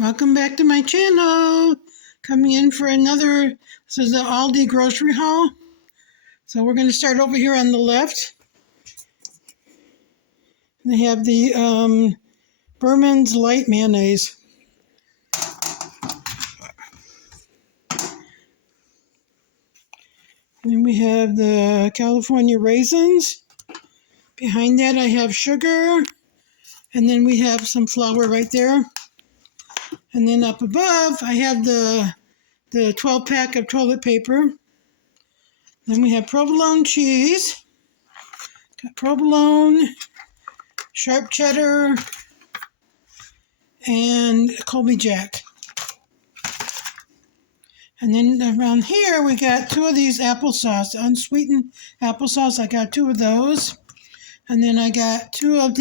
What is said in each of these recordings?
Welcome back to my channel. Coming in for another, this is the Aldi grocery haul. So we're going to start over here on the left. They have the Berman's Light Mayonnaise. And then we have the California raisins. Behind that I have sugar. And then we have some flour right there. And then up above I have the 12-pack of toilet paper. Then we have provolone cheese. Got provolone, sharp cheddar, and Colby Jack. And then around here we got two of these applesauce, unsweetened applesauce. I got two of those. And then I got two of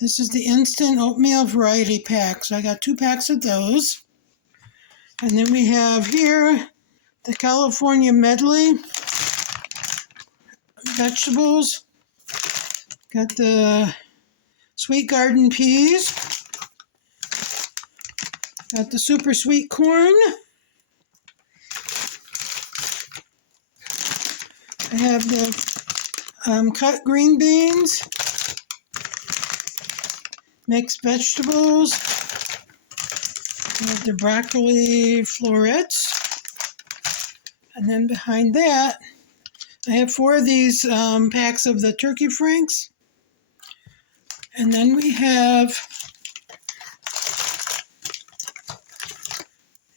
this is the instant oatmeal variety pack. So I got 2 packs of those. And then we have here the California medley vegetables. Got the sweet garden peas. Got the super sweet corn. I have the cut green beans. Mixed vegetables. I have the broccoli florets. And then behind that, I have 4 of these packs of the turkey franks. And then we have,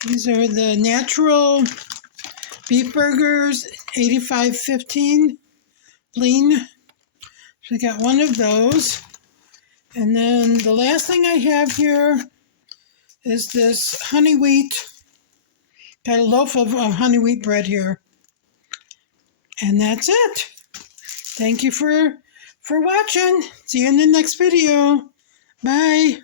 these are the natural beef burgers, 85-15 lean. So I got 1 of those. And then the last thing I have here is this honey wheat. Got a loaf of honey wheat bread here. And that's it. Thank you for watching. See you in the next video. Bye.